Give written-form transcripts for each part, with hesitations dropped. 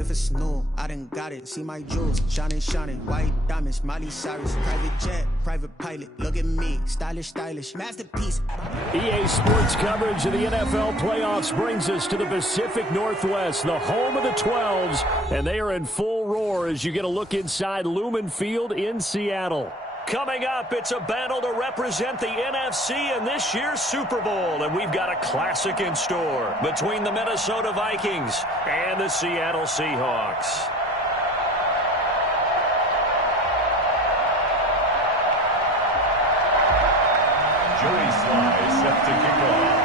if it's new, I done got it. See my jewels, shining, shining. White diamonds, Miley Cyrus. Private jet, private pilot. Look at me, stylish, stylish. Masterpiece. EA Sports coverage of the NFL playoffs brings us to the Pacific Northwest, the home of the 12s, and they are in full roar as you get a look inside Lumen Field in Seattle. Coming up, it's a battle to represent the NFC in this year's Super Bowl, and we've got a classic in store between the Minnesota Vikings and the Seattle Seahawks. Joey Sly set to kick off.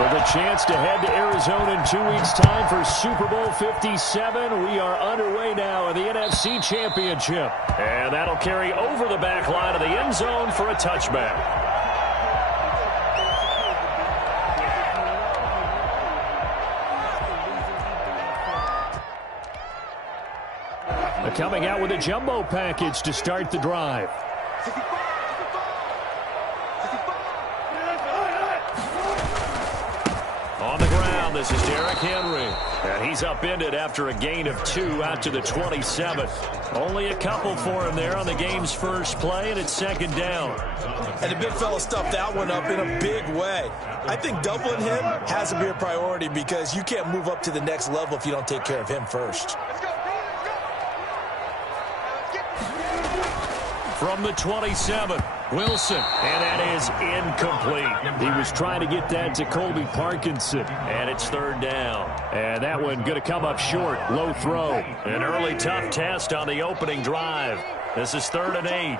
With a chance to head to Arizona in 2 weeks' time for Super Bowl 57, we are underway now in the NFC Championship. And that'll carry over the back line of the end zone for a touchback. Coming out with a jumbo package to start the drive. On the ground, this is Derrick Henry. And he's upended after a gain of 2 out to the 27. Only a couple for him there on the game's first play, and it's second down. And the big fella stuffed that one up in a big way. I think doubling him has to be a priority because you can't move up to the next level if you don't take care of him first. From the 27, Wilson, and that is incomplete. He was trying to get that to Colby Parkinson, and it's third down. And that one going to come up short, low throw. An early tough test on the opening drive. This is 3rd and 8.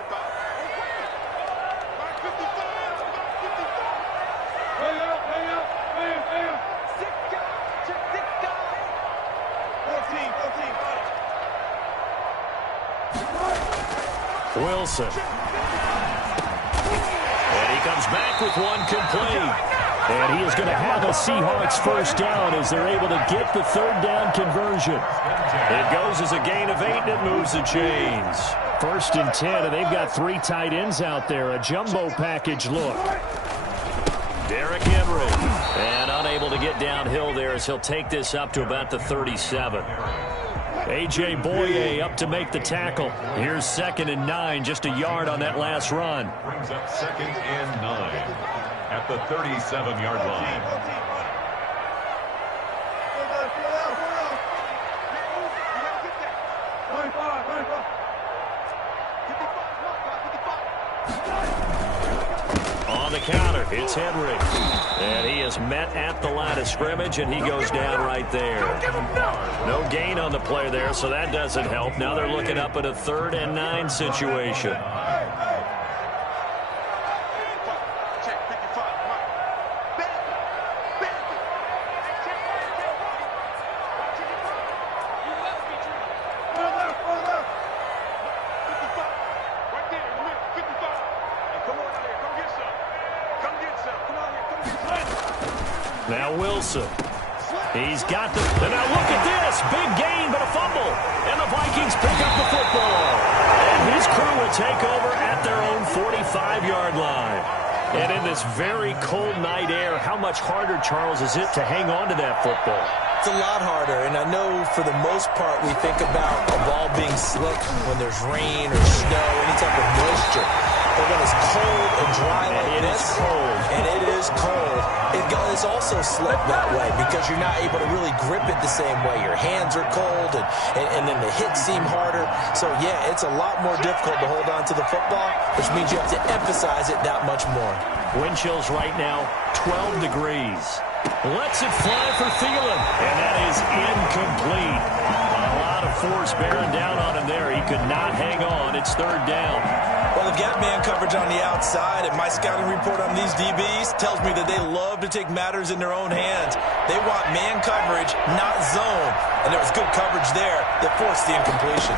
Wilson. And he comes back with one complete. And he is going to have a Seahawks first down as they're able to get the third down conversion. It goes as a gain of 8, and it moves the chains. 1st and 10, and they've got 3 tight ends out there. A jumbo package look. Derrick Henry. And unable to get downhill there as he'll take this up to about the 37. A.J. Boye up to make the tackle. Here's 2nd and 9, just a yard on that last run. Brings up 2nd and 9 at the 37-yard line. On the counter, it's Henry. And he is met at the line of scrimmage, and he goes down right there. No gain on the play there, so that doesn't help. Now they're looking up at a 3rd and 9 situation. Now Wilson. He's got the... And now look at this. Big gain, but a fumble. And the Vikings pick up the football. And his crew will take over at their own 45-yard line. And in this very cold night air, how much harder, Charles, is it to hang on to that football? It's a lot harder, and I know for the most part we think about a ball being slick when there's rain or snow, any type of moisture. But when it's cold and dry like this, and it is cold, it's also slick that way because you're not able to really grip it the same way. Your hands are cold, and then the hits seem harder. So, yeah, it's a lot more difficult to hold on to the football, which means you have to emphasize it that much more. Wind chills right now, 12 degrees. Lets it fly for Thielen, and that is incomplete. A lot of force bearing down on him there. He could not hang on. It's 3rd down. Well, they've got man coverage on the outside, and my scouting report on these DBs tells me that they love to take matters in their own hands. They want man coverage, not zone, and there was good coverage there that forced the incompletion.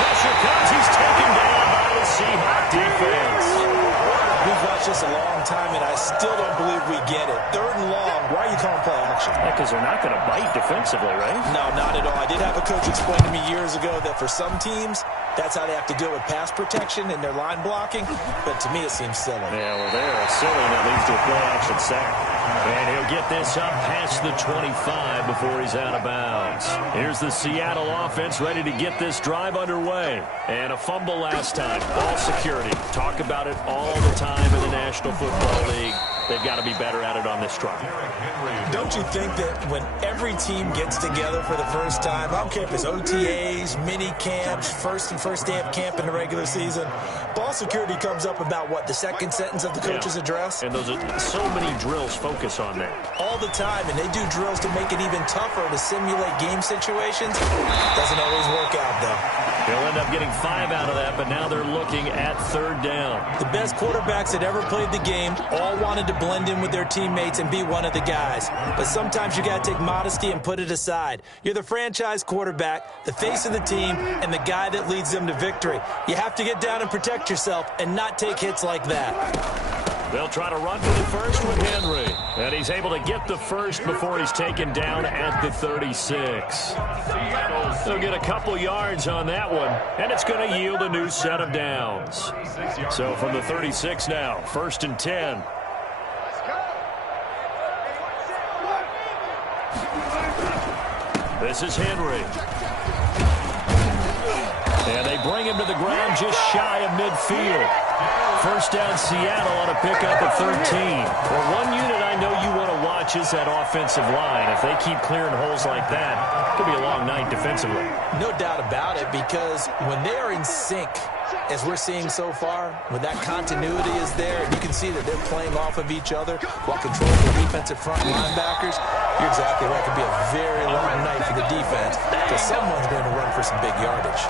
Pressure comes. He's taken down by the Seahawks defense. We've watched this a long time, and I still don't believe we get it. 3rd and long. Why are you calling play action? Yeah, because they're not going to bite defensively, right? No, not at all. I did have a coach explain to me years ago that for some teams, That's how they have to deal with pass protection and their line blocking. But to me, it seems silly. Yeah, well, they're silly, and that leads to a play-action sack. And he'll get this up past the 25 before he's out of bounds. Here's the Seattle offense ready to get this drive underway. And a fumble last time. Ball security. Talk about it all the time in the National Football League. They've got to be better at it on this drive. Don't you think that when every team gets together for the first time, I don't care if it's OTAs, mini camps, first day of camp in the regular season, ball security comes up about, what, the second sentence of the coach's address? And those are so many drills focus on that. All the time, and they do drills to make it even tougher to simulate game situations. Doesn't always work out, though. They'll end up getting 5 out of that, but now they're looking at third down. The best quarterbacks that ever played the game all wanted to blend in with their teammates and be one of the guys. But sometimes you got to take modesty and put it aside. You're the franchise quarterback, the face of the team, and the guy that leads them to victory. You have to get down and protect yourself and not take hits like that. They'll try to run for the first with Henry. And he's able to get the first before he's taken down at the 36. They'll get a couple yards on that one, and it's going to yield a new set of downs. So from the 36 now, 1st and 10. This is Henry. And they bring him to the ground just shy of midfield. First down Seattle on a pickup of 13. Well, one unit I know you want to watch is that offensive line. If they keep clearing holes like that, it could be a long night defensively. No doubt about it, because when they are in sync, as we're seeing so far, when that continuity is there, and you can see that they're playing off of each other while controlling the defensive front linebackers, you're exactly right. It could be a very long night for the defense, because someone's going to run for some big yardage.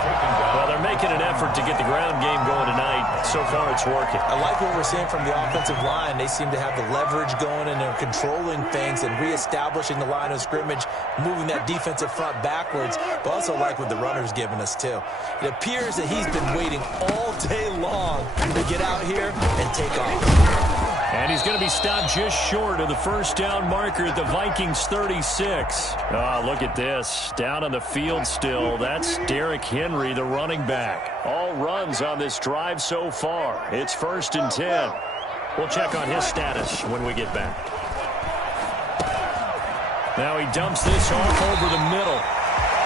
Well, they're making an effort to get the ground game going tonight. So far, it's working. I like what we're seeing from the offensive line. They seem to have the leverage going, and they're controlling things and reestablishing the line of scrimmage, moving that defensive front backwards, but also like what the runner's giving us, too. It appears that he's been waiting all day long to get out here and take off. And he's going to be stopped just short of the first down marker at the Vikings 36. Oh, look at this. Down on the field still. That's Derrick Henry, the running back. All runs on this drive so far. It's 1st and 10. We'll check on his status when we get back. Now he dumps this off over the middle.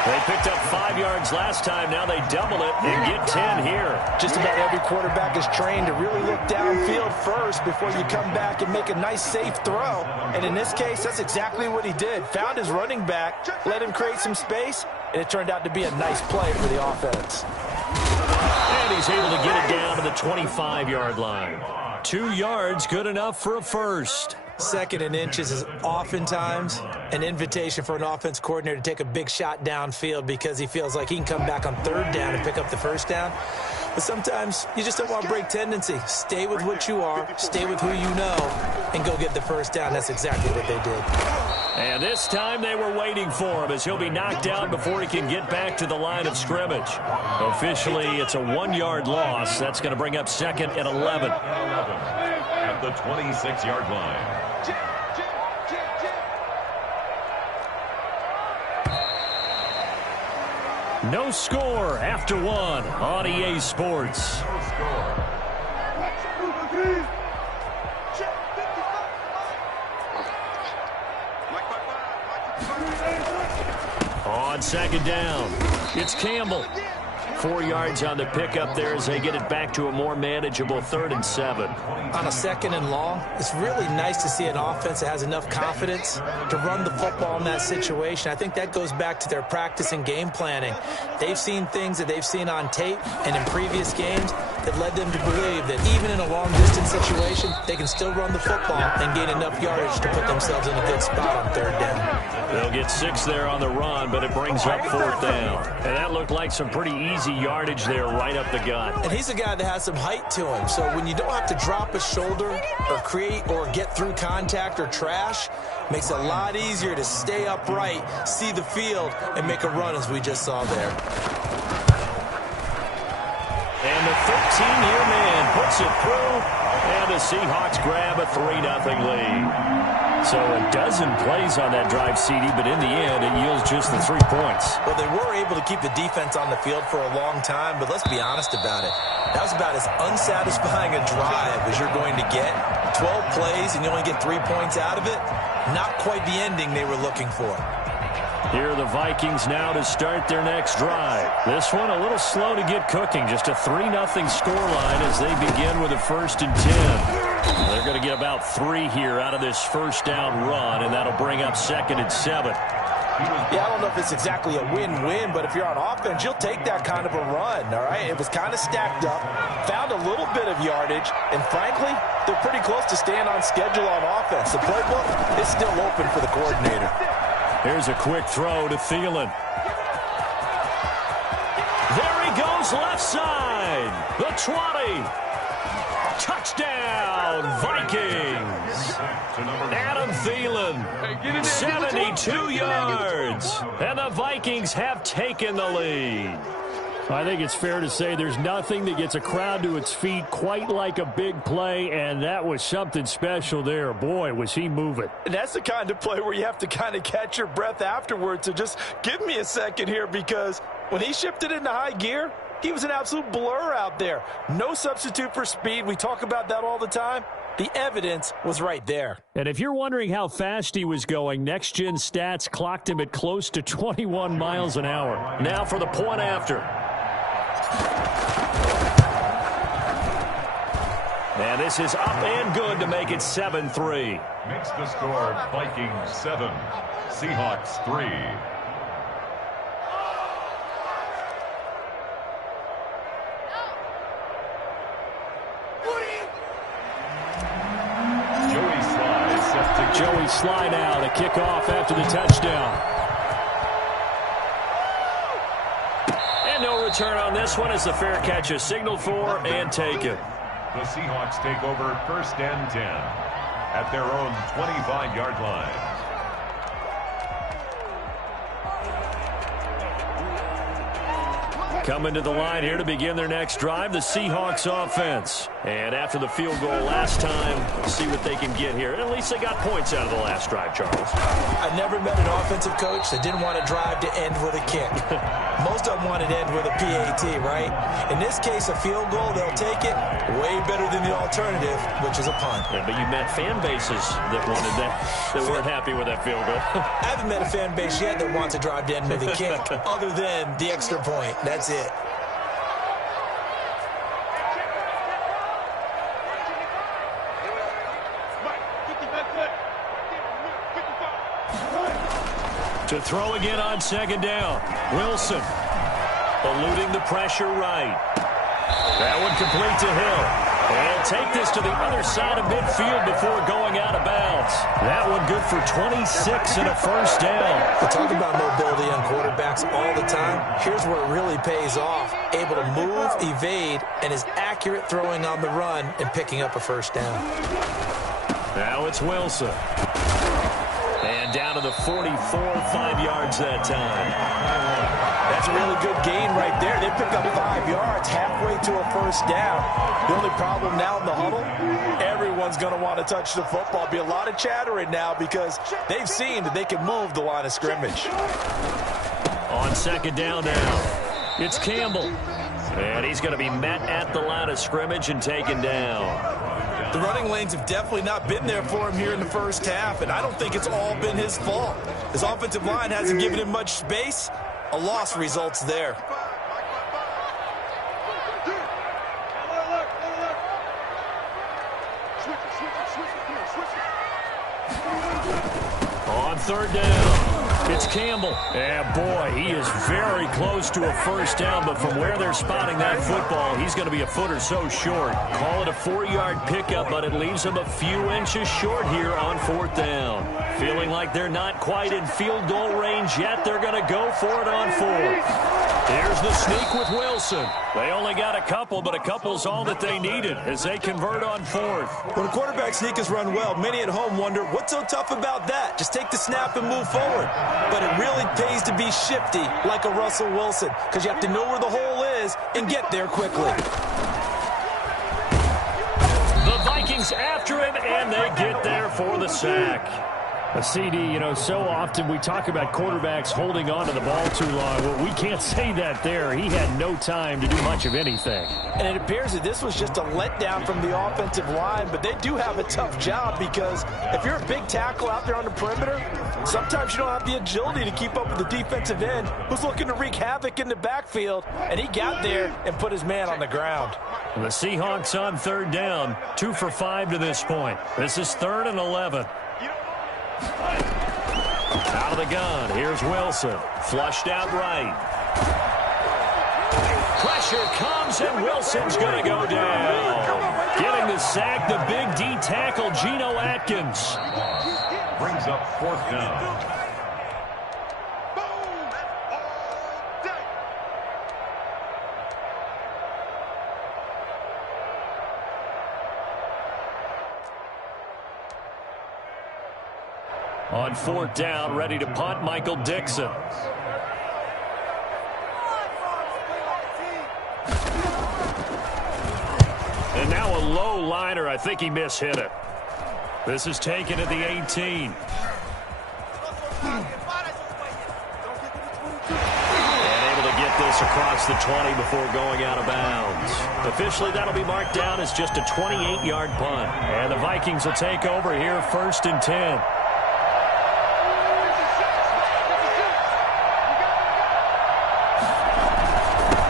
They picked up 5 yards last time. Now they double it and get 10 here. Just about every quarterback is trained to really look downfield first before you come back and make a nice, safe throw. And in this case, that's exactly what he did. Found his running back, let him create some space, and it turned out to be a nice play for the offense. And he's able to get it down to the 25-yard line. 2 yards, good enough for a first. 2nd and inches is oftentimes an invitation for an offense coordinator to take a big shot downfield because he feels like he can come back on 3rd down and pick up the first down. But sometimes you just don't want to break tendency. Stay with what you are, stay with who you know, and go get the first down. That's exactly what they did. And this time they were waiting for him as he'll be knocked down before he can get back to the line of scrimmage. Officially, it's a 1-yard loss. That's going to bring up 2nd and 11. At the 26-yard line. No score after 1 on EA Sports. No score. On 2nd down, it's Campbell. 4 yards on the pickup there as they get it back to a more manageable 3rd and 7. On a 2nd and long, it's really nice to see an offense that has enough confidence to run the football in that situation. I think that goes back to their practice and game planning. They've seen things that they've seen on tape and in previous games that led them to believe that even in a long-distance situation, they can still run the football and gain enough yardage to put themselves in a good spot on 3rd down. They'll get 6 there on the run, but it brings up 4th down. And that looked like some pretty easy yardage there right up the gut. And he's a guy that has some height to him, so when you don't have to drop a shoulder or create or get through contact or trash, makes it a lot easier to stay upright, see the field, and make a run as we just saw there. And the 13-year man puts it through And the Seahawks grab a 3-0 lead. So a dozen plays on that drive, CD, but in the end, it yields just the 3 points. Well, they were able to keep the defense on the field for a long time, but let's be honest about it. That was about as unsatisfying a drive as you're going to get. 12 plays and you only get 3 points out of it. Not quite the ending they were looking for. Here are the Vikings now to start their next drive. This one a little slow to get cooking. Just a 3-0 scoreline as they begin with a 1st and 10. They're going to get about 3 here out of this first down run, and that'll bring up 2nd and 7. Yeah, I don't know if it's exactly a win-win, but if you're on offense, you'll take that kind of a run, all right? It was kind of stacked up, found a little bit of yardage, and frankly, they're pretty close to staying on schedule on offense. The playbook is still open for the coordinator. Here's a quick throw to Thielen. There he goes, left side. The 20. Touchdown, Vikings. Adam Thielen, 72 yards. And the Vikings have taken the lead. I think it's fair to say there's nothing that gets a crowd to its feet quite like a big play, and that was something special there. Boy, was he moving. And that's the kind of play where you have to kind of catch your breath afterwards. So just give me a second here, because when he shifted into high gear, he was an absolute blur out there. No substitute for speed. We talk about that all the time. The evidence was right there. And if you're wondering how fast he was going, Next Gen Stats clocked him at close to 21 miles an hour. Now for the point after. And this is up and good to make it 7-3. Makes the score Vikings 7, Seahawks 3. Joey Sly now to kick off after the touchdown. And no return on this one as the fair catch is signaled for and taken. The Seahawks take over 1st and 10 at their own 25-yard line. Coming to the line here to begin their next drive, the Seahawks offense. And after the field goal last time, see what they can get here. At least they got points out of the last drive, Charles. I never met an offensive coach that didn't want to drive to end with a kick. Most of them wanted to end with a PAT, right? In this case, a field goal, they'll take it. Way better than the alternative, which is a punt. Yeah, but you met fan bases that wanted that, that weren't happy with that field goal. I haven't met a fan base yet that wants to drive to end with a kick, other than the extra point. That's it. To throw again on 2nd down. Wilson eluding the pressure right. That one complete to Hill. And take this to the other side of midfield before going out of bounds. That one good for 26 and a 1st down. We talk about mobility on quarterbacks all the time. Here's where it really pays off. Able to move, evade, and is accurate throwing on the run and picking up a 1st down. Now it's Wilson. And down to the 44, 5 yards that time. That's a really good gain right there. They picked up 5 yards, halfway to a 1st down. The only problem now in the huddle, everyone's going to want to touch the football. Be a lot of chattering now because they've seen that they can move the line of scrimmage. On 2nd down now, it's Campbell. And he's going to be met at the line of scrimmage and taken down. The running lanes have definitely not been there for him here in the first half, and I don't think it's all been his fault. His offensive line hasn't given him much space. A loss results there. On 3rd down, it's Campbell. And boy, he is very close to a 1st down, but from where they're spotting that football, he's going to be a foot or so short. Call it a 4-yard pickup, but it leaves him a few inches short here on 4th down. Feeling like they're not quite in field goal range yet, they're going to go for it on 4th. Here's the sneak with Wilson. They only got a couple, but a couple's all that they needed as they convert on 4th. When a quarterback sneak is run well, many at home wonder, what's so tough about that? Just take the snap and move forward. But it really pays to be shifty like a Russell Wilson because you have to know where the hole is and get there quickly. The Vikings after him, and they get there for the sack. A CD, so often we talk about quarterbacks holding on to the ball too long. Well, we can't say that there. He had no time to do much of anything. And it appears that this was just a letdown from the offensive line, but they do have a tough job because if you're a big tackle out there on the perimeter, sometimes you don't have the agility to keep up with the defensive end who's looking to wreak havoc in the backfield, and he got there and put his man on the ground. The Seahawks on third down, 2 for 5 to this point. This is 3rd and 11. Out of the gun, here's Wilson. Flushed out right. Pressure comes, and Wilson's going to go down. Getting the sack, the big D tackle, Geno Atkins. Brings up 4th down. On 4th down, ready to punt, Michael Dixon. And now a low liner. I think he mishit it. This is taken at the 18. And able to get this across the 20 before going out of bounds. Officially, that'll be marked down as just a 28-yard punt. And the Vikings will take over here, 1st and 10.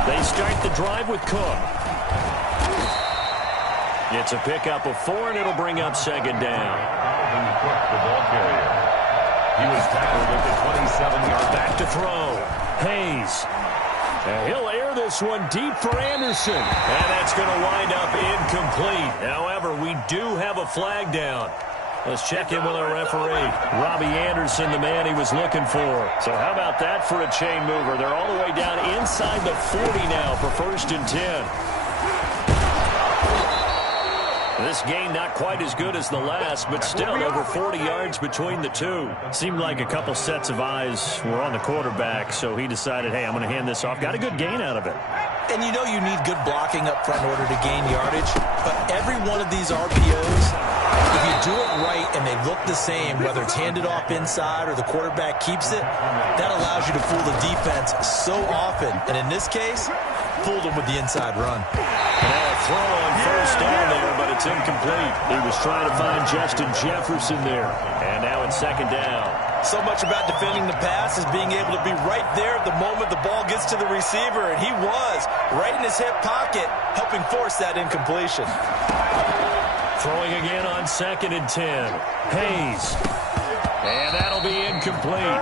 They start the drive with Cook. It's a pickup of 4, and it'll bring up 2nd down. Cook, the ball carrier. He was tackled at the 27-yard. Back to throw. Hayes. And he'll air this one deep for Anderson. And that's going to wind up incomplete. However, we do have a flag down. Let's check in with our referee. Robbie Anderson, the man he was looking for. So how about that for a chain mover? They're all the way down inside the 40 now for 1st and 10. This game not quite as good as the last, but still over 40 yards between the two. Seemed like a couple sets of eyes were on the quarterback, so he decided, hey, I'm going to hand this off. Got a good gain out of it. And you know you need good blocking up front in order to gain yardage, but every one of these RPOs, if you do it right and they look the same, whether it's handed off inside or the quarterback keeps it, that allows you to fool the defense so often. And in this case, fooled them with the inside run. Now a throw on 1st down there, but it's incomplete. He was trying to find Justin Jefferson there. And now it's 2nd down. So much about defending the pass is being able to be right there at the moment the ball gets to the receiver, and he was right in his hip pocket, helping force that incompletion. Throwing again on 2nd and 10. Hayes. And that'll be incomplete.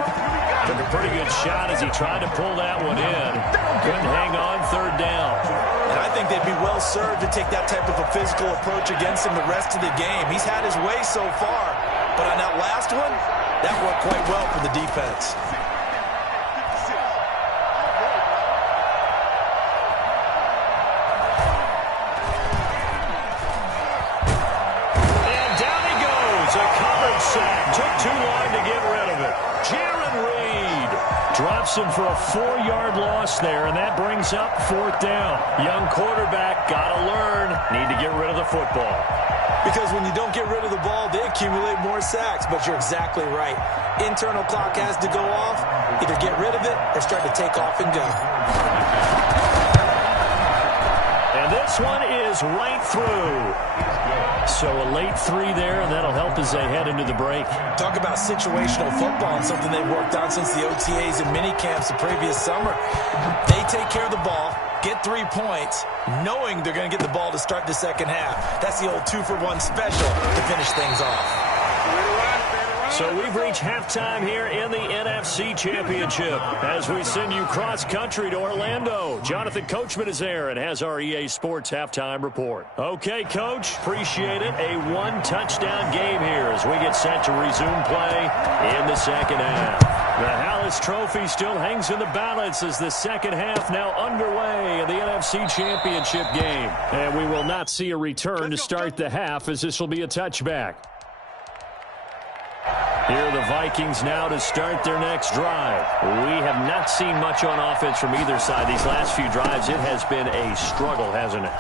Took a pretty good shot as he tried to pull that one in. Couldn't hang on 3rd down. And I think they'd be well served to take that type of a physical approach against him the rest of the game. He's had his way so far, but on that last one, that worked quite well for the defense. And down he goes. A covered sack. Took too long to get rid of it. Jaron Reed drops him for a 4-yard loss there, and that brings up 4th down. Young quarterback, got to learn. Need to get rid of the football. Because when you don't get rid of the ball, they accumulate more sacks. But you're exactly right. Internal clock has to go off. Either get rid of it or start to take off and go. And this one is right through. So a late 3 there, and that'll help as they head into the break. Talk about situational football and something they've worked on since the OTAs and mini camps the previous summer. They take care of the ball, get 3 points, knowing they're going to get the ball to start the second half. That's the old 2-for-1 special to finish things off. So we've reached halftime here in the NFC Championship as we send you cross-country to Orlando. Jonathan Coachman is there and has our EA Sports halftime report. Okay, Coach, appreciate it. A 1-touchdown game here as we get set to resume play in the second half. The Hallis Trophy still hangs in the balance as the second half now underway in the NFC Championship game. And we will not see a return to start the half as this will be a touchback. Here are the Vikings now to start their next drive. We have not seen much on offense from either side. These last few drives, it has been a struggle, hasn't it?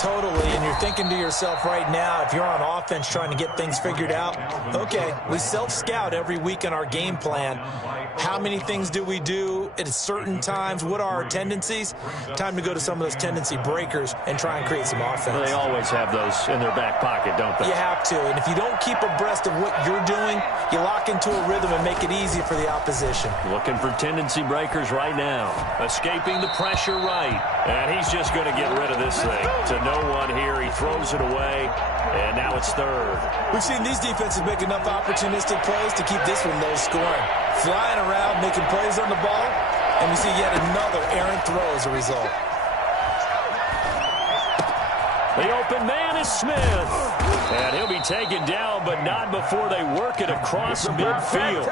Totally, and you're thinking to yourself right now, if you're on offense trying to get things figured out, okay, we self-scout every week in our game plan. How many things do we do at certain times? What are our tendencies? Time to go to some of those tendency breakers and try and create some offense. Well, they always have those in their back pocket, don't they? You have to, and if you don't keep abreast of what you're doing, you lock into a rhythm and make it easy for the opposition. Looking for tendency breakers right now. Escaping the pressure right. And he's just going to get rid of this thing. To no one here. He throws it away. And now it's third. We've seen these defenses make enough opportunistic plays to keep this one low scoring. Flying around, making plays on the ball. And we see yet another errant throw as a result. The open man is Smith. And he'll be taken down, but not before they work it across midfield.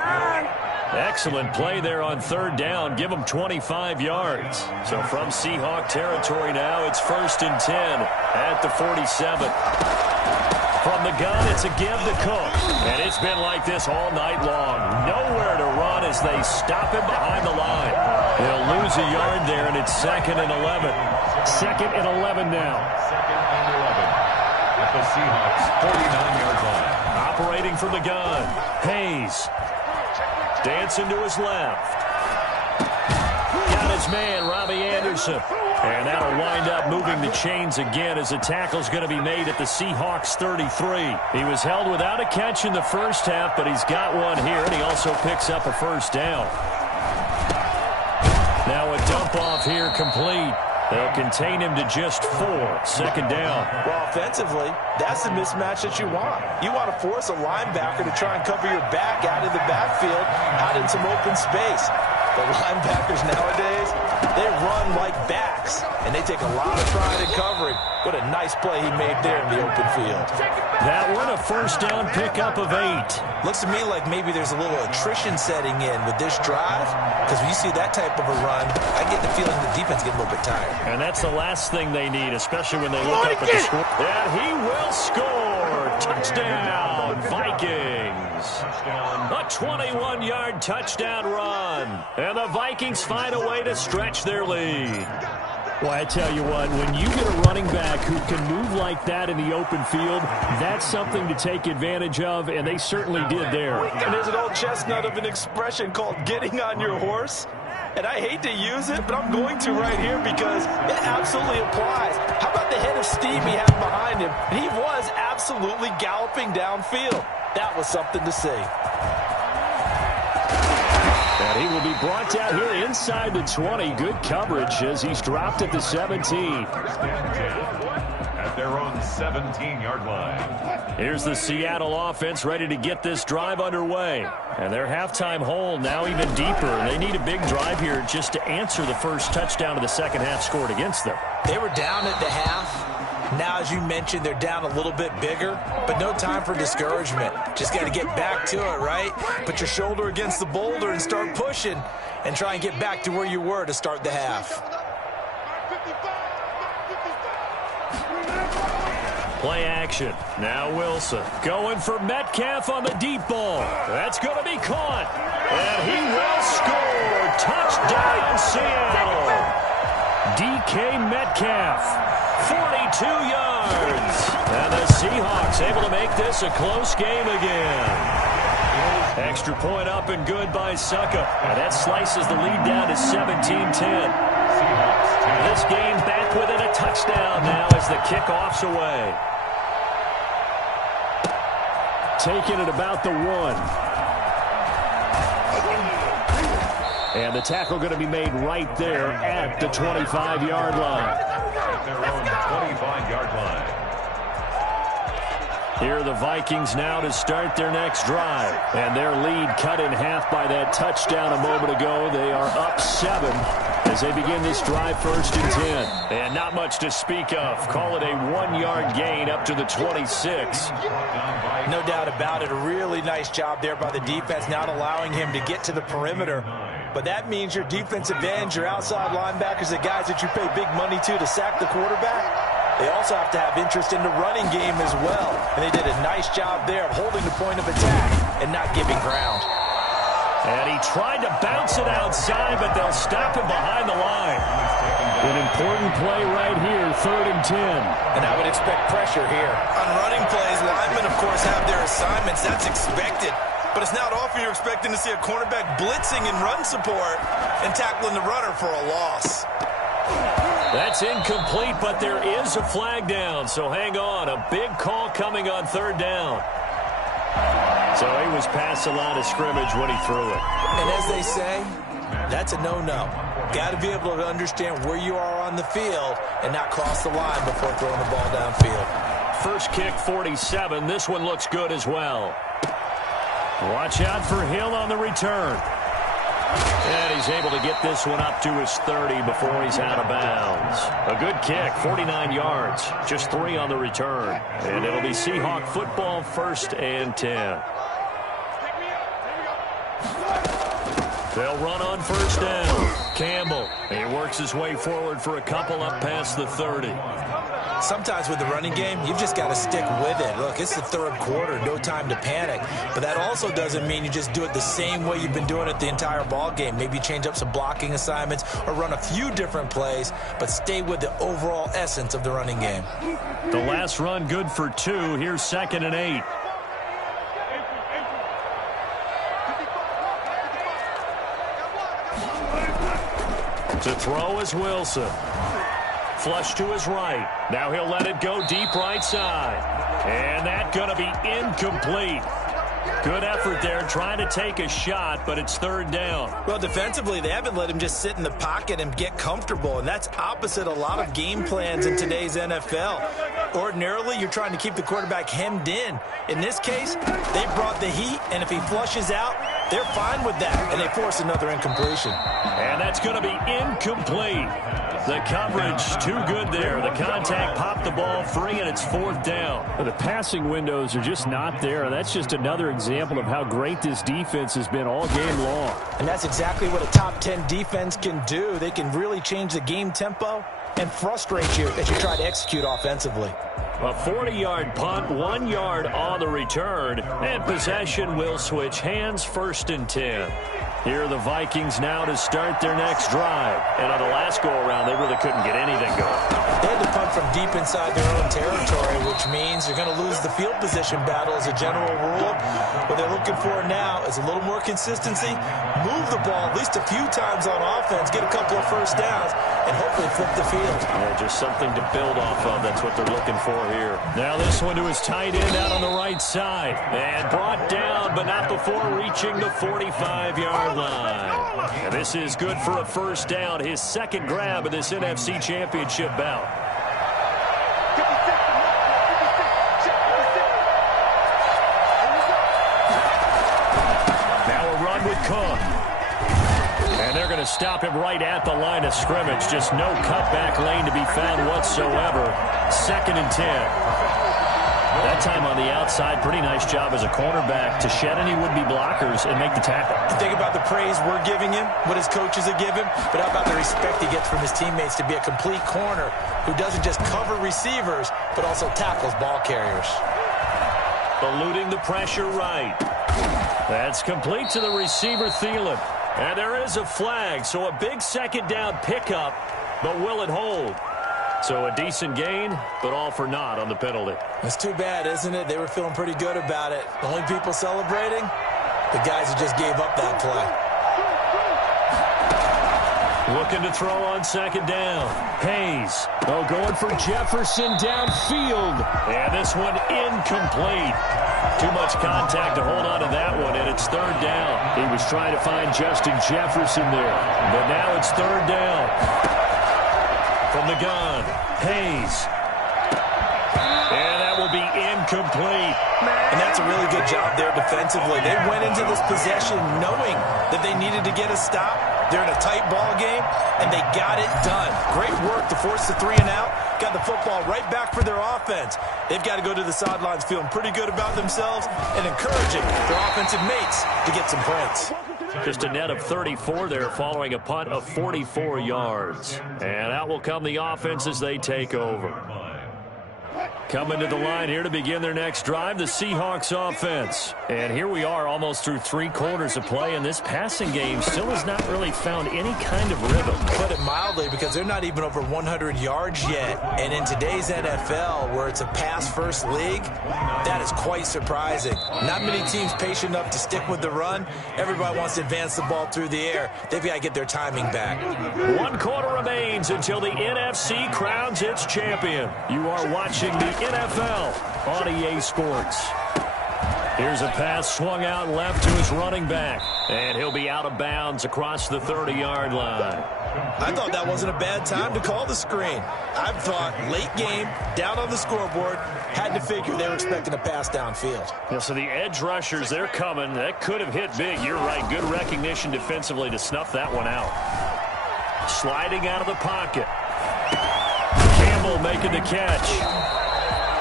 Excellent play there on third down. Give them 25 yards. So from Seahawk territory now, it's 1st and 10 at the 47. From the gun, it's a give to Cook. And it's been like this all night long. Nowhere to run as they stop him behind the line. They'll lose a yard there, and it's 2nd and 11. 2nd and 11 now. 2nd and 11 at the Seahawks 49-yard line. Operating from the gun, Hayes. Dancing to his left. Got his man, Robbie Anderson. And that'll wind up moving the chains again as the tackle's going to be made at the Seahawks 33. He was held without a catch in the first half, but he's got one here, and he also picks up a first down. Now a dump off here complete. They'll contain him to just 4. 2nd down. Well, offensively, that's the mismatch that you want. You want to force a linebacker to try and cover your back out of the backfield, out in some open space. The linebackers nowadays, they run like backs, and they take a lot of trying and covering. What a nice play he made there in the open field. That one a first down pickup of 8. Looks to me like maybe there's a little attrition setting in with this drive, because when you see that type of a run, I get the feeling the defense get a little bit tired. And that's the last thing they need, especially when they look up at the score. And he will score. Touchdown, Vikings. A 21-yard touchdown run. And the Vikings find a way to stretch their lead. Well, I tell you what, when you get a running back who can move like that in the open field, that's something to take advantage of, and they certainly did there. And there's an old chestnut of an expression called getting on your horse. And I hate to use it, but I'm going to right here because it absolutely applies. How about the head of steam he had behind him? And he was absolutely galloping downfield. That was something to see. And he will be brought down here inside the 20. Good coverage as he's dropped at the 17. At their own 17-yard line. Here's the Seattle offense ready to get this drive underway. And their halftime hole now even deeper. They need a big drive here just to answer the first touchdown of the second half scored against them. They were down at the half. Now, as you mentioned, they're down a little bit bigger, but no time for discouragement. Just got to get back to it, right? Put your shoulder against the boulder and start pushing and try and get back to where you were to start the half. Play action. Now Wilson going for Metcalf on the deep ball. That's going to be caught. And he will score. Touchdown, Seattle. DK Metcalf, 42 yards. And the Seahawks able to make this a close game again. Extra point up and good by Succa. And that slices the lead down to 17-10. This game back within a touchdown now as the kickoff's away. Taking it about the 1. And the tackle going to be made right there at the 25-yard line. At their own 25-yard line. Here are the Vikings now to start their next drive. And their lead cut in half by that touchdown a moment ago. They are up 7 as they begin this drive 1st and 10. And not much to speak of. Call it a 1-yard gain up to the 26. No doubt about it. A really nice job there by the defense, not allowing him to get to the perimeter. But that means your defensive ends, your outside linebackers, the guys that you pay big money to sack the quarterback, They also have to have interest in the running game as well. And they did a nice job there of holding the point of attack and not giving ground. And he tried to bounce it outside, but they'll stop him behind the line. An important play right here, 3rd and 10. And I would expect pressure here. On running plays, linemen, of course, have their assignments. That's expected. But it's not often you're expecting to see a cornerback blitzing in run support and tackling the runner for a loss. That's incomplete, but there is a flag down. So hang on. A big call coming on 3rd down. So he was past the line of scrimmage when he threw it. And as they say, that's a no-no. Got to be able to understand where you are on the field and not cross the line before throwing the ball downfield. First kick, 47. This one looks good as well. Watch out for Hill on the return. And he's able to get this one up to his 30 before he's out of bounds. A good kick, 49 yards. Just 3 on the return. And it'll be Seahawk football, 1st and 10. They'll run on 1st down. Campbell. He works his way forward for a couple up past the 30. Sometimes with the running game, you've just got to stick with it. Look, it's the 3rd quarter, no time to panic. But that also doesn't mean you just do it the same way you've been doing it the entire ball game. Maybe change up some blocking assignments or run a few different plays, but stay with the overall essence of the running game. The last run good for 2. Here's 2nd and 8. To throw is Wilson. Flush to his right. Now he'll let it go deep right side. And that's going to be incomplete. Good effort there trying to take a shot, but it's 3rd down. Well, defensively, they haven't let him just sit in the pocket and get comfortable, and that's opposite a lot of game plans in today's NFL. Ordinarily, you're trying to keep the quarterback hemmed in. In this case, they brought the heat, and if he flushes out, they're fine with that, and they force another incompletion. And that's going to be incomplete. The coverage too good there. The contact popped the ball free, and it's 4th down. The passing windows are just not there. That's just another example of how great this defense has been all game long. And that's exactly what a top 10 defense can do. They can really change the game tempo and frustrate you as you try to execute offensively. A 40-yard punt, 1 yard on the return, and possession will switch hands, 1st and 10. Here are the Vikings now to start their next drive. And on the last go-around, they really couldn't get anything going. They had to punt from deep inside their own territory, which means they're going to lose the field position battle as a general rule. What they're looking for now is a little more consistency, move the ball at least a few times on offense, get a couple of 1st downs, and hopefully flip the field. Yeah, just something to build off of. That's what they're looking for here. Now this one to his tight end out on the right side. And brought down, but not before reaching the 45-yard line. And this is good for a 1st down, his 2nd grab of this NFC Championship bout. Now a run with Cook. And they're going to stop him right at the line of scrimmage. Just no cutback lane to be found whatsoever. 2nd and 10. That time on the outside, pretty nice job as a cornerback to shed any would-be blockers and make the tackle. Think about the praise we're giving him, what his coaches are giving, but how about the respect he gets from his teammates to be a complete corner who doesn't just cover receivers, but also tackles ball carriers. Eluding the pressure right. That's complete to the receiver, Thielen. And there is a flag, so a big 2nd down pickup, but will it hold? So a decent gain, but all for naught on the penalty. It's too bad, isn't it? They were feeling pretty good about it. The only people celebrating, the guys who just gave up that play. Looking to throw on 2nd down. Hayes. Oh, going for Jefferson downfield. And this one incomplete. Too much contact to hold on to that one, and it's 3rd down. He was trying to find Justin Jefferson there, but now it's 3rd down. From the gun, Hayes. And that will be incomplete. And that's a really good job there defensively. They went into this possession knowing that they needed to get a stop. They're in a tight ball game, and they got it done. Great work to force the 3 and out. Got the football right back for their offense. They've got to go to the sidelines feeling pretty good about themselves and encouraging their offensive mates to get some points. Just a net of 34 there following a punt of 44 yards. And out will come the offense as they take over. Coming to the line here to begin their next drive, the Seahawks offense. And here we are almost through 3 quarters of play, and this passing game still has not really found any kind of rhythm. Put it mildly, because they're not even over 100 yards yet. And in today's NFL, where it's a pass-first league, that is quite surprising. Not many teams patient enough to stick with the run. Everybody wants to advance the ball through the air. They've got to get their timing back. 1 quarter remains until the NFC crowns its champion. You are watching the NFL on EA Sports. Here's a pass swung out left to his running back. And he'll be out of bounds across the 30-yard line. I thought that wasn't a bad time to call the screen. I thought late game, down on the scoreboard, had to figure they were expecting a pass downfield. Yeah, so the edge rushers, they're coming. That could have hit big. You're right. Good recognition defensively to snuff that one out. Sliding out of the pocket. Campbell making the catch.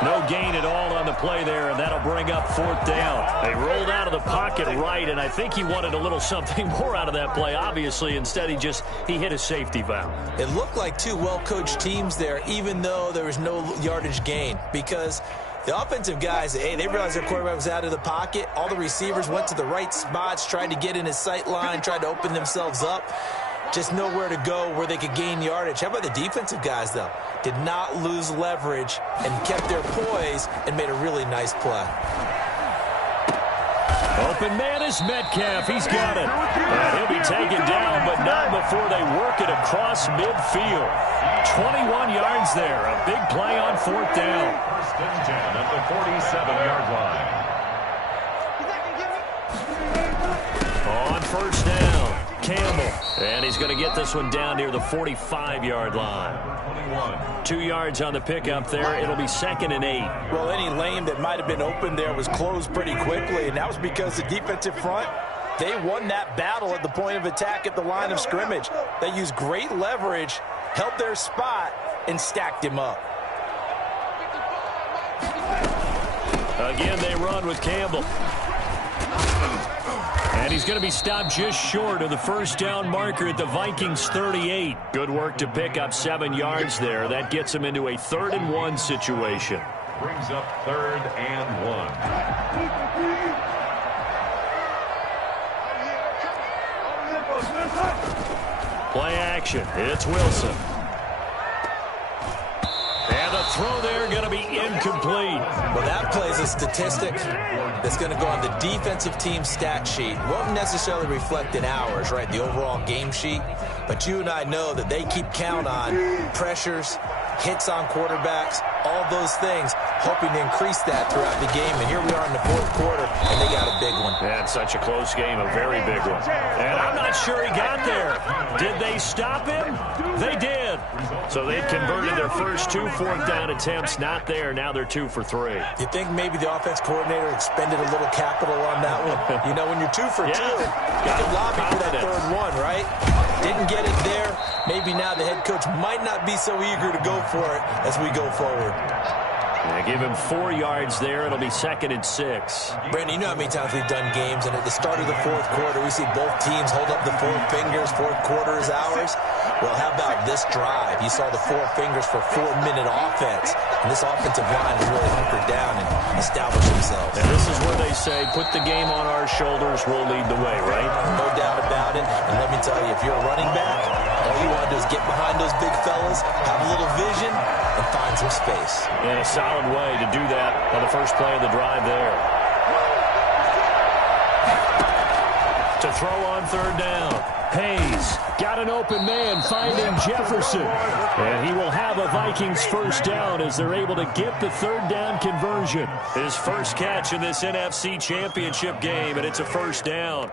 No gain at all on the play there, and that'll bring up 4th down. They rolled out of the pocket right, and I think he wanted a little something more out of that play, obviously. Instead, he hit a safety valve. It looked like 2 well-coached teams there, even though there was no yardage gain, because the offensive guys, they realized their quarterback was out of the pocket. All the receivers went to the right spots, tried to get in his sight line, tried to open themselves up. Just nowhere to go where they could gain yardage. How about the defensive guys, though? Did not lose leverage and kept their poise and made a really nice play. Open man is Metcalf. He's got it. And he'll be taken down, but not before they work it across midfield. 21 yards there. A big play on 4th down. 1st and 10 at the 47-yard line. On 1st down, Campbell. And he's going to get this one down near the 45-yard line. 2 yards on the pickup there. It'll be 2nd and 8. Well, any lane that might have been open there was closed pretty quickly, and that was because the defensive front, they won that battle at the point of attack at the line of scrimmage. They used great leverage, held their spot, and stacked him up. Again, they run with Campbell. And he's going to be stopped just short of the 1st down marker at the Vikings 38. Good work to pick up 7 yards there. That gets him into a 3rd and 1 situation. Brings up 3rd and 1. Play action. It's Wilson. And the throw there going to be incomplete. Well, that plays a statistic that's going to go on the defensive team stat sheet. Won't necessarily reflect in ours, right, the overall game sheet. But you and I know that they keep count on pressures, hits on quarterbacks, all those things, hoping to increase that throughout the game. And here we are in the 4th quarter, and they got a big one. And such a close game, a very big one. And I'm not sure he got there. Did they stop him? They did. So they've converted their first 2 4th down attempts. Not there. Now they're 2 for 3. You think maybe the offense coordinator expended a little capital on that one? You know, when you're 2 for 2, you can lobby for that 3rd one, right? Didn't get it there. Maybe now the head coach might not be so eager to go for it as we go forward. They give him 4 yards there. It'll be 2nd and 6. Brandon, you know how many times we've done games, and at the start of the 4th quarter, we see both teams hold up the 4 fingers. 4th quarter is ours. Well, how about this drive? You saw the 4 fingers for 4-minute offense, and this offensive line has really hunkered down and established themselves. And this is where they say, put the game on our shoulders, we'll lead the way, right? No doubt about it. And let me tell you, if you're a running back, all you want to do is get behind those big fellas, have a little vision, and find some space. And a solid way to do that on the first play of the drive there. To throw on 3rd down. Hayes got an open man finding Jefferson. And he will have a Vikings 1st down as they're able to get the 3rd down conversion. His first catch in this NFC Championship game, and it's a 1st down.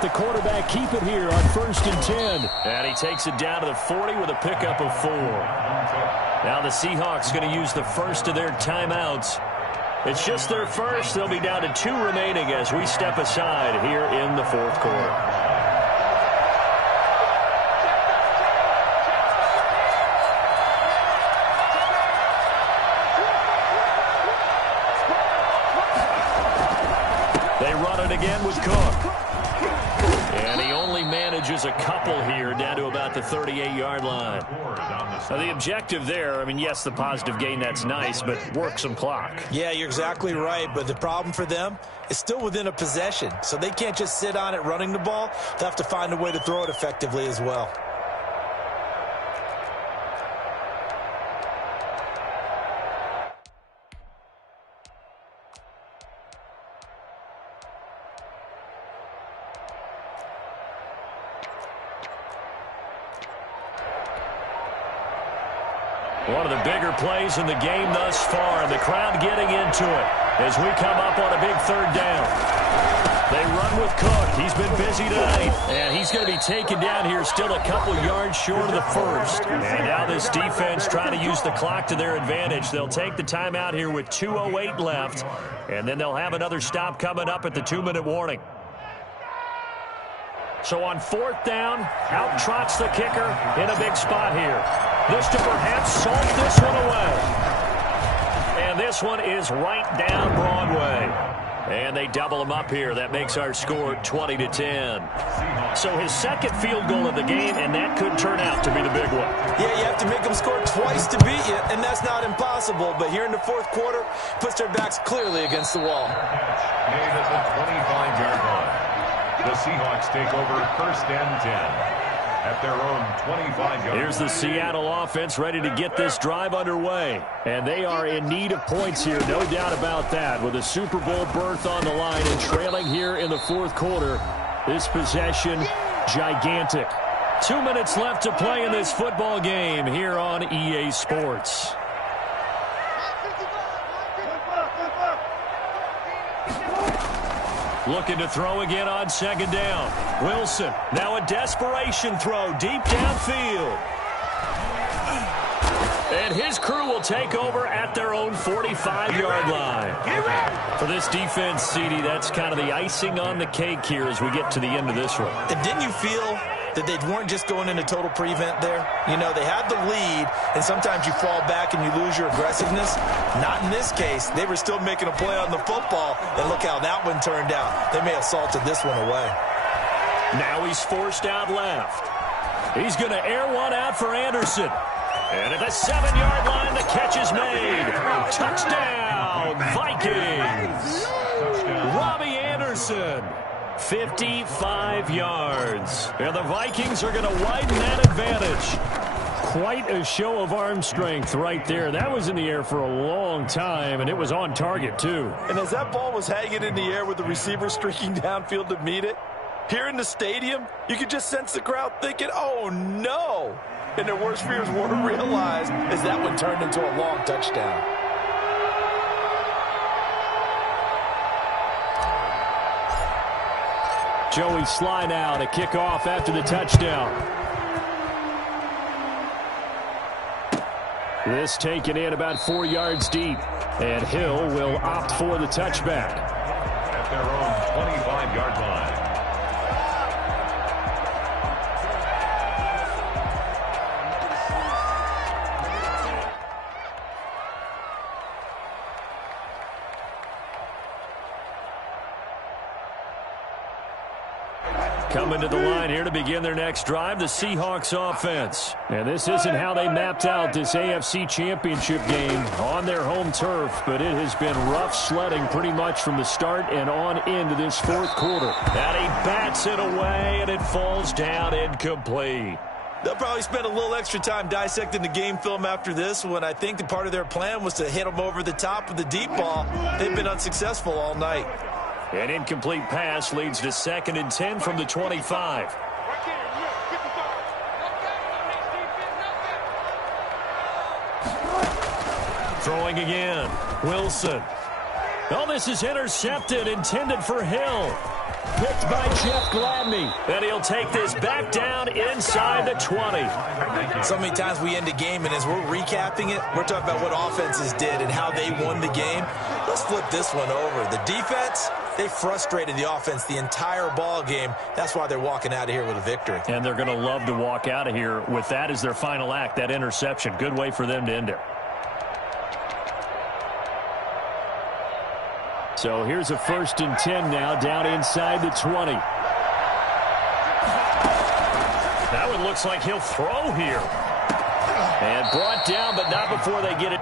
The quarterback keep it here on 1st and 10. And he takes it down to the 40 with a pickup of 4. Now the Seahawks going to use the first of their timeouts. It's just their first. They'll be down to 2 remaining as we step aside here in the fourth quarter. They run it again with Cook. And he only manages a couple here down to about the 38-yard line. Now, the objective there, I mean, yes, the positive gain, that's nice, but work some clock. Yeah, you're exactly right, but the problem for them is still within a possession, so they can't just sit on it running the ball. They'll have to find a way to throw it effectively as well. One of the bigger plays in the game thus far, and the crowd getting into it as we come up on a big third down. They run with Cook. He's been busy tonight, and he's going to be taken down here still a couple yards short of the first. And now this defense trying to use the clock to their advantage. They'll take the timeout here with 2:08 left, and then they'll have another stop coming up at the 2-minute warning. So on 4th down, out trots the kicker in a big spot here. This to perhaps salt this one away. And this one is right down Broadway. And they double him up here. That makes our score 20-10. So his second field goal of the game, and that could turn out to be the big one. Yeah, you have to make them score twice to beat you, and that's not impossible. But here in the fourth quarter, puts their backs clearly against the wall. Made at the 25-yard line. The Seahawks take over 1st and 10. At their own 25-yard. Here's the Seattle offense ready to get this drive underway. And they are in need of points here, no doubt about that. With a Super Bowl berth on the line and trailing here in the fourth quarter. This possession, gigantic. 2 minutes left to play in this football game here on EA Sports. Looking to throw again on 2nd down. Wilson, now a desperation throw deep downfield. And his crew will take over at their own 45-yard line. For this defense, CD, that's kind of the icing on the cake here as we get to the end of this one. And didn't you feel that they weren't just going into total prevent there? You know, they had the lead, and sometimes you fall back and you lose your aggressiveness. Not in this case. They were still making a play on the football, and look how that one turned out. They may have salted this one away. Now he's forced out left. He's going to air one out for Anderson. And at the 7-yard line, the catch is made. Touchdown, Vikings. Robbie Anderson. 55 yards. And the Vikings are going to widen that advantage. Quite a show of arm strength right there. That was in the air for a long time, and it was on target, too. And as that ball was hanging in the air with the receiver streaking downfield to meet it, here in the stadium, you could just sense the crowd thinking, oh, no. And their worst fears weren't realized as that one turned into a long touchdown. Joey Sly now to kick off after the touchdown. This taken in about 4 yards deep. And Hill will opt for the touchback. At their own 25-yard line. Coming to the line here to begin their next drive, the Seahawks offense. And this isn't how they mapped out this AFC Championship game on their home turf, but it has been rough sledding pretty much from the start and on into this fourth quarter. And he bats it away, and it falls down incomplete. They'll probably spend a little extra time dissecting the game film after this one. I think that part of their plan was to hit them over the top with the deep ball. They've been unsuccessful all night. An incomplete pass leads to 2nd and 10 from the 25. Throwing again. Wilson. Oh, this is intercepted, intended for Hill. Picked by Jeff Gladney. And he'll take this back down inside the 20. So many times we end a game, and as we're recapping it, we're talking about what offenses did and how they won the game. Let's flip this one over. The defense, they frustrated the offense the entire ball game. That's why they're walking out of here with a victory. And they're going to love to walk out of here with that as their final act, that interception. Good way for them to end it. So here's a 1st and 10 now, down inside the 20. That one looks like he'll throw here. And brought down, but not before they get it.